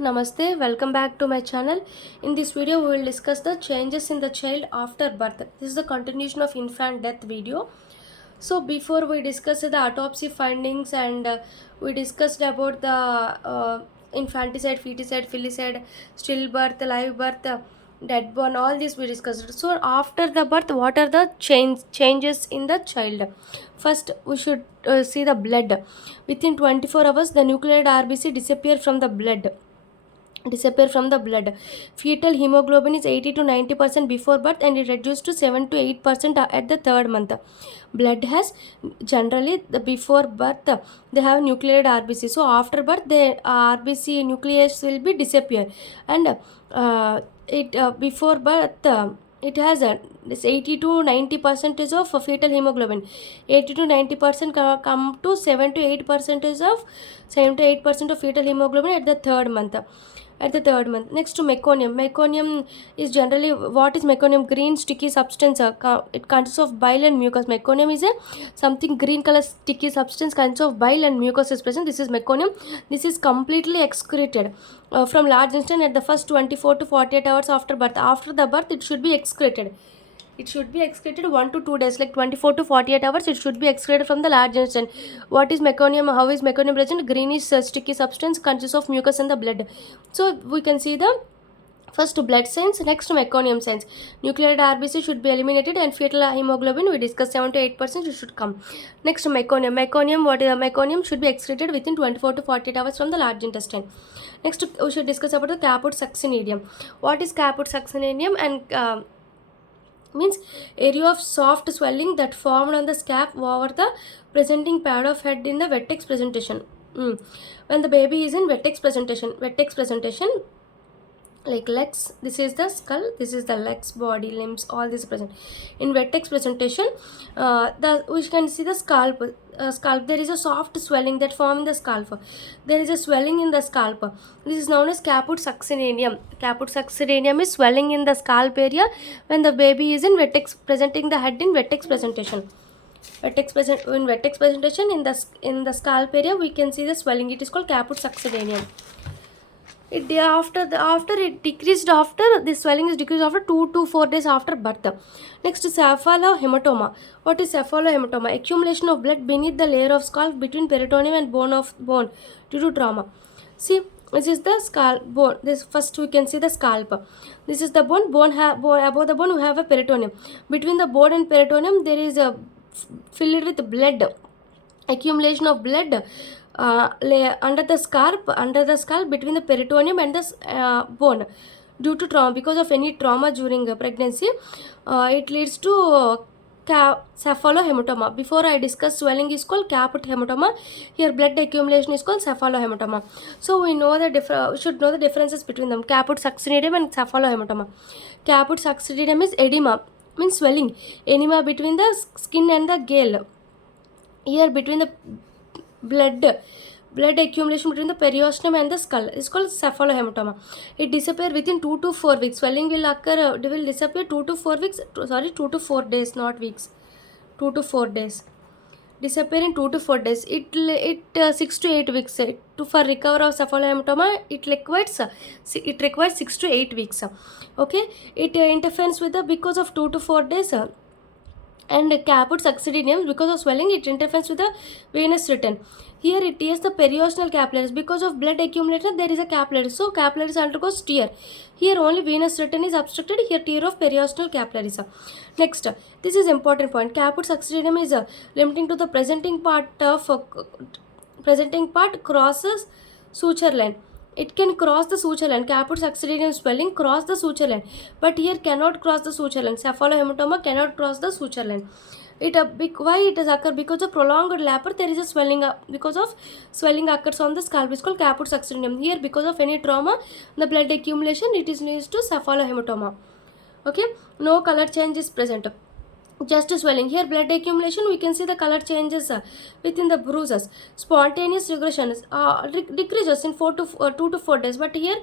Namaste, welcome back to my channel. In this video, we will discuss the changes in the child after birth. This is the continuation of infant death video. So, before we discuss the autopsy findings and we discussed about the infanticide, feticide, filicide, stillbirth, live birth, dead born, all this we discussed. So, after the birth, what are the changes in the child? First, we should see the blood. Within 24 hours, the nucleated RBC disappear from the blood. Fetal hemoglobin is 80 to 90% before birth and it reduced to 7 to 8% at the third month. Blood has generally before birth they have nucleated RBC. So after birth the RBC nucleus will be disappear and it before birth. It has this 80 to 90 percentage of fetal hemoglobin. 80 to 90% come to 7 to 8 percentage of 7 to 8% of fetal hemoglobin at the third month. Next to meconium. Meconium is generally, what is meconium? Green sticky substance. It consists of bile and mucus. Meconium is a something green color sticky substance consists of bile and mucus is present. This is meconium. This is completely excreted from large intestine at the first 24 to 48 hours after birth. After the birth, it should be excreted. It should be excreted 1 to 2 days, like 24 to 48 hours. It should be excreted from the large intestine. What is meconium? How is meconium present? Greenish sticky substance consists of mucus and the blood. So we can see the first blood signs, next meconium signs. Nucleated RBC should be eliminated and fetal hemoglobin we discussed 7 to 8% it should come. Next meconium. What is meconium? Should be excreted within 24 to 48 hours from the large intestine. Next we should discuss about the caput succinarium. What is caput succinarium? And means area of soft swelling that formed on the scalp over the presenting pad of head in the vertex presentation. When the baby is in vertex presentation, like legs, this is the skull, this is the legs, body, limbs, all this present in vertex presentation. We can see the scalp. There is a soft swelling that form in the scalp. There is a swelling in the scalp. This is known as caput succinarium. Caput succinarium is swelling in the scalp area when the baby is in vertex, presenting the head in vertex presentation. In vertex presentation in the scalp area we can see the swelling. It is called caput succinarium. After it decreased, after the swelling is decreased after 2 to 4 days after birth. Next, cephalohematoma. What is cephalohematoma? Accumulation of blood beneath the layer of scalp between peritoneum and bone due to trauma. See, this is the scalp bone. This first we can see the scalp. This is the bone. Above the bone we have a peritoneum. Between the bone and peritoneum there is a filled with blood. Accumulation of blood under the scalp between the peritoneum and the bone due to trauma. Because of any trauma during pregnancy, it leads to cephalohematoma. Before I discussed swelling is called caput hematoma. Here blood accumulation is called cephalohematoma. So we know we should know the differences between them. Caput succinarium and cephalohematoma. Caput succinarium is edema, means swelling. Enema between the skin and the gale. Here between the blood accumulation between the periosteum and the skull is called cephalohematoma. It disappears within 2 to 4 weeks. Swelling will occur, will disappear 2 to 4 weeks. 2 to 4 days, not weeks. 2 to 4 days. Disappear in 2 to 4 days. It 6 to 8 weeks. For recover of cephalohematoma, it requires 6 to 8 weeks. Okay, it interferes with the because of 2 to 4 days. And caput succinarium, because of swelling, it interferes with the venous return. Here it is the periosteal capillaries. Because of blood accumulated, there is a capillary. So capillaries undergoes tear. Here only venous return is obstructed. Here tear of periosteal capillaries. Next, this is important point. Caput succinarium is limiting to the presenting part crosses suture line. It can cross the suture line. Caput succinarium swelling cross the suture line, but here cannot cross the suture line. Cephalohematoma cannot cross the suture line. Why it has occurred? Because of prolonged labor, there is a swelling. Because of swelling occurs on the scalp, it's called caput succinarium. Here, because of any trauma, the blood accumulation, it is leads to cephalohematoma. Okay, no color change is present. Just swelling. Here blood accumulation, we can see the color changes within the bruises. Spontaneous regression decreases in 2 to 4 days, but here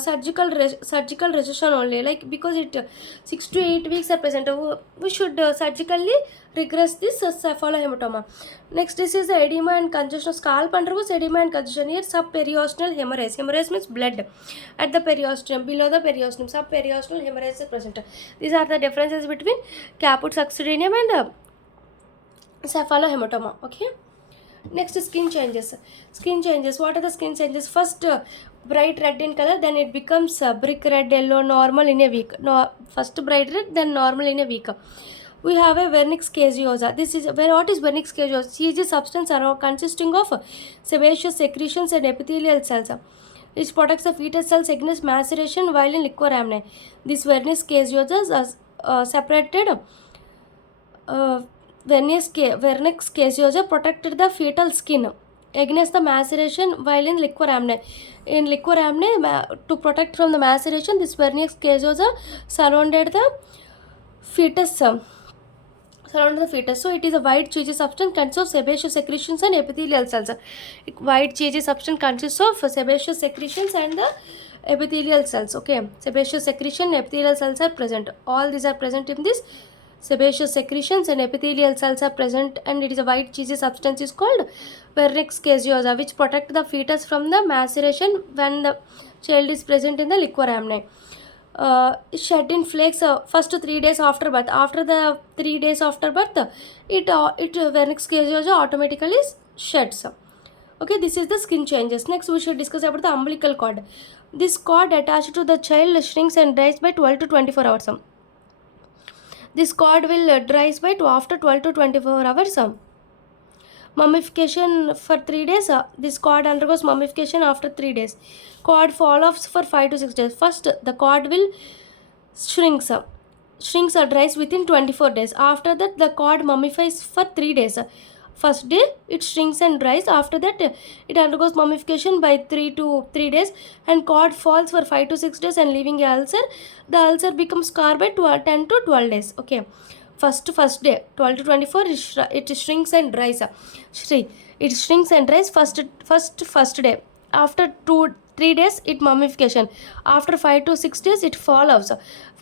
surgical recession only, like because it 6 to 8 weeks are present, we should surgically triggers this cephalohematoma. Next, this is the edema and congestion. Scalp undergoes edema and congestion. Here, subperiosteal hemorrhage. Hemorrhage means blood at the periosteum, below the periosteum. Subperiosteal hemorrhage is present. These are the differences between caput succedaneum and cephalohematoma. Okay. Next, skin changes. Skin changes. What are the skin changes? First, bright red in color, then it becomes brick red, yellow, normal in a week. No, first bright red, then normal in a week. We have a vernix caseosa. This is what is vernix caseosa? It is a substance consisting of sebaceous secretions and epithelial cells. It protects the fetus cells against maceration while in liquor amnion. This vernix caseosa is separated. Vernix caseosa protected the fetal skin against the maceration while in liquor amnion. In liquor amnion, to protect from the maceration, this vernix caseosa surrounded the fetus. So it is a white cheesy substance consists of sebaceous secretions and epithelial cells. White cheesy substance consists of sebaceous secretions and the epithelial cells. Okay, sebaceous secretion and epithelial cells are present. All these are present in this. Sebaceous secretions and epithelial cells are present, and it is a white cheesy substance is called vernix caseosa, which protect the fetus from the maceration when the child is present in the liquor amnion. Shed in flakes first 3 days after birth. After the 3 days after birth, it vernix caseosa automatically sheds. Okay, this is the skin changes. Next, we should discuss about the umbilical cord. This cord attached to the child shrinks and dries by 12 to 24 hours. This cord will dries by after 12 to 24 hours. Mummification for 3 days. This cord undergoes mummification after 3 days. Cord fall offs for 5 to 6 days. First, the cord will shrinks or dries within 24 days. After that, the cord mummifies for 3 days. First day, it shrinks and dries. After that, it undergoes mummification by 3 days, and cord falls for 5 to 6 days and leaving an ulcer. The ulcer becomes scar by 10 to 12 days. Okay. First day 12 to 24 it shrinks and dries. It shrinks and dries first day. After 3 days it mummification. After 5 to 6 days it falls.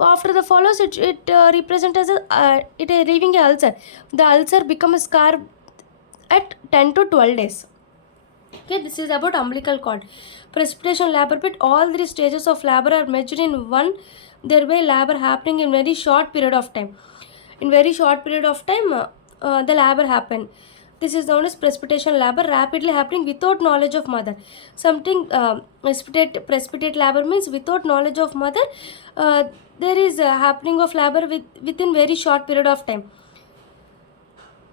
After the follows it represents as it leaving a ulcer. The ulcer becomes a scar at 10 to 12 days. Okay, this is about umbilical cord. Precipitation, labor bit. All 3 stages of labor are measured in one, thereby labor happening in very short period of time. In very short period of time, the labor happen. This is known as precipitation labor, rapidly happening without knowledge of mother. Something precipitate labor means without knowledge of mother, there is a happening of labor within very short period of time.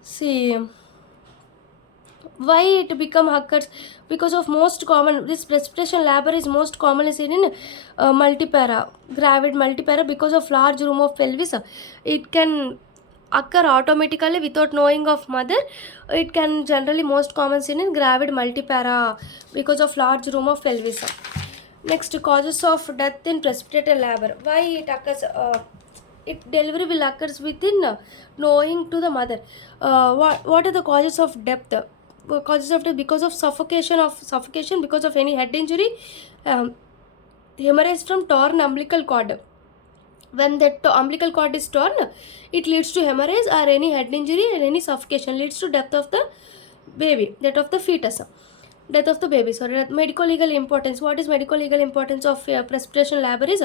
See, why it become occurs? Because of most common, this precipitation labor is most commonly seen in multipara, gravid multipara. Because of large room of pelvis, it can occur automatically without knowing of mother. It can generally most common seen in gravid multipara because of large room of pelvis. Next, causes of death in precipitated labor. Why it occurs? It delivery will occurs within knowing to the mother. What are the causes of death? Causes of death because of suffocation, because of any head injury, hemorrhage from torn umbilical cord. When that umbilical cord is torn, it leads to hemorrhage or any head injury, and any suffocation leads to death of the baby, death of the fetus, death of the baby. Sorry, medical legal importance. What is medical legal importance of precipitation labor is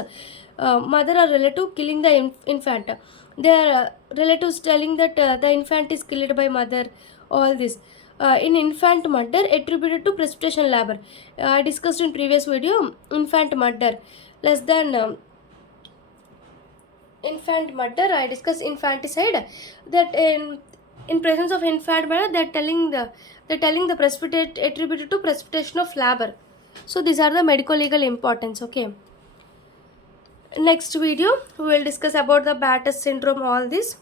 mother or relative killing the infant. Their relatives telling that the infant is killed by mother. All this. In infant murder attributed to precipitation labor. I discussed in previous video infant murder less than infant murder. I discussed infanticide, that in presence of infant murder they're telling the precipitate attributed to precipitation of labor. So these are the medical legal importance. Okay, next video we will discuss about the Barrett's syndrome, all this.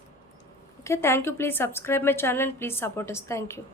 Okay, thank you. Please subscribe my channel and please support us. Thank you.